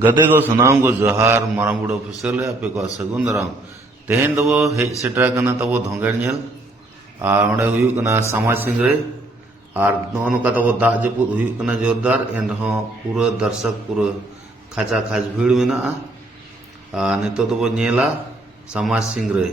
गदे को सुनाम को जोहार मारामुड़ ऑफिशियल आपे को सगुन दाराम तेहेन दबो हेज सेटरा कना तबो धोंगेर नेल और ओंडे हुयुक कना समाज सिंगरे और नोका तबो दाग जपुद हुयुक कना जोरदार एनहो पूरा दर्शक पूरा खाचा खाच भीड़ मेना और नितो तबो नेला समाज सिंगरे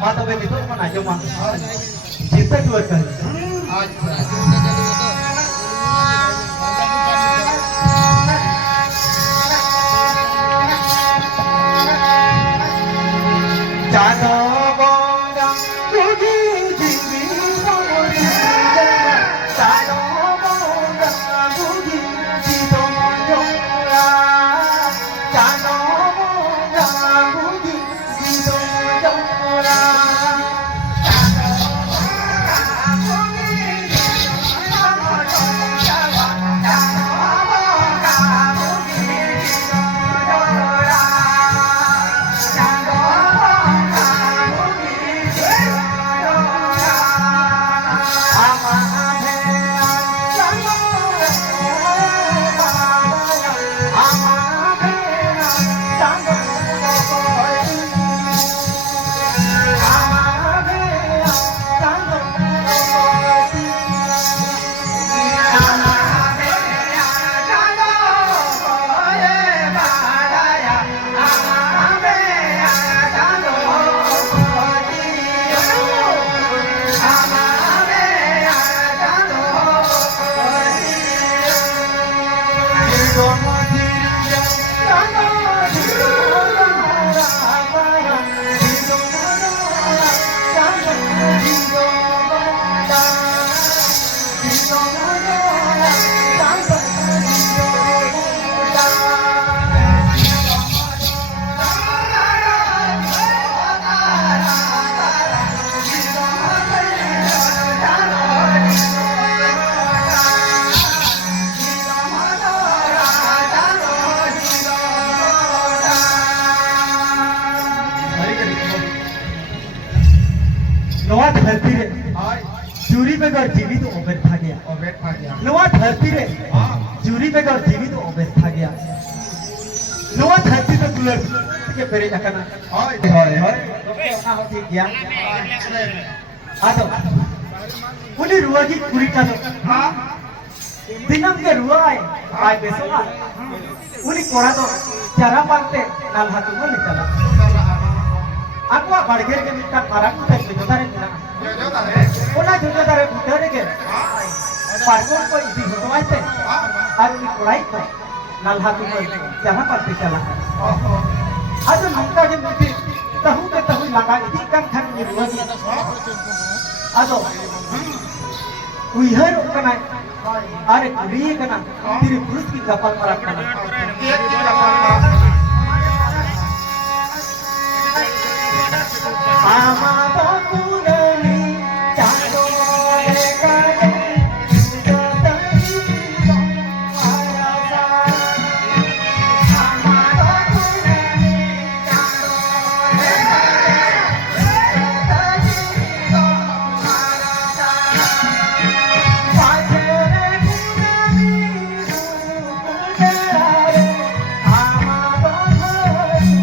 Atau begitu mana cuma kita dua kali. बेगर जीवित अव्यर्था गया नवा धरती रे जुरी बेगर जीवित अव्यर्था गया नवा धरती तो दुलर के पेरे जाकना होय होय होय ओना हो ठीक गया आतो उनी रुवागी कुरीटा तो हां दिनम के रुवाय आय बेसोला उनी कोड़ा तो चारा पालते नाल हाथू में निकला aku barger ke minta parang udah jodoh dare ona jodoh dare udah ke parkon ko isi hoto aite ar ni kodai ko nal hatu ko jahan palte chala ado nangka ke miti tahu ke tahu laga idi kan than ni ruagi ado uihar kana are kuri kana tiri purus ki kapal marak kana ama bakunani chalo lekare sudatari ayasa ama bakunani chalo lekare sudatari ayasa pachere kunani sudatari ama bakunani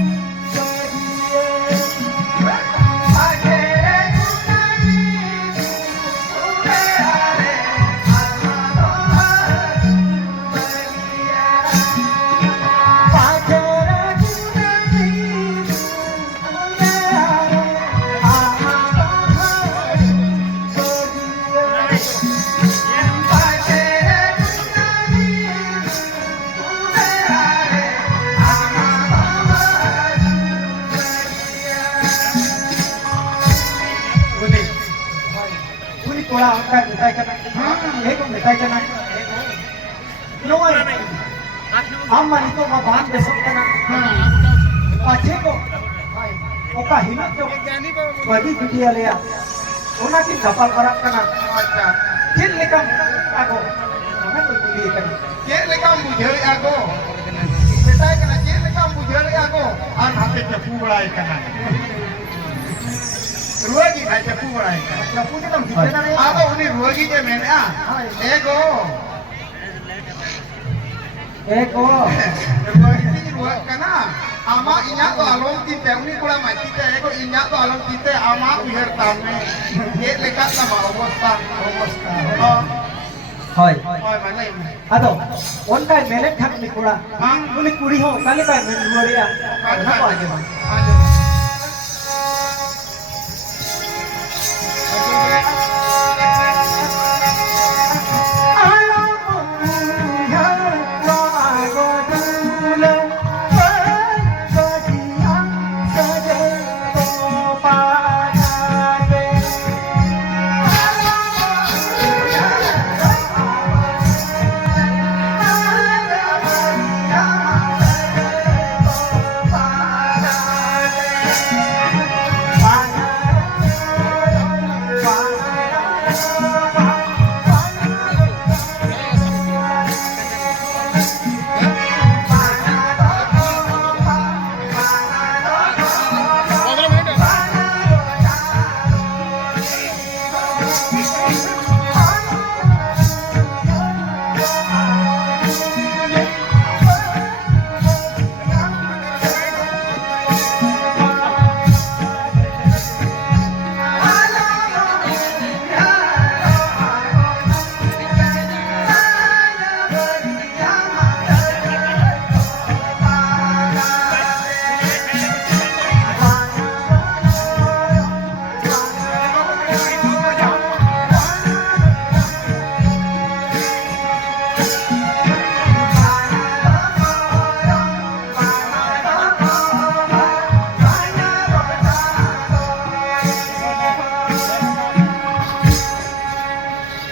कोड़ा अंका मिठाई करना ये को मिठाई करना नोए हम मानी तो मा बात बेसक करना पाछे को ओका हिम्मत जो बड़ी बिटिया लिया ओना की कपाल परक करना चेन लेकम आगो ओना कोई बोली करना चेन लेकम बुझे आगो मिठाई करना चेन लेकम बुझे आगो आन हाथे चप्पू बड़ाई करना रुआगी भाई चप्पू बड़ाई चप्पू के तुम कितना रे आगो उन्हीं रुआगी के मैंने एको रुआगी की रुआग करना आमा इन्या तो आलोम तीते उन्हीं कोड़ा माची ते एको इन्या तो आलोम तीते आमा उधर तामे ये लेकर लगा अवस्था होय माने आदो उनका मैंने ठग निकोड़ा उन्हीं कुड़ी हो काले का मैं रुआरिया आगे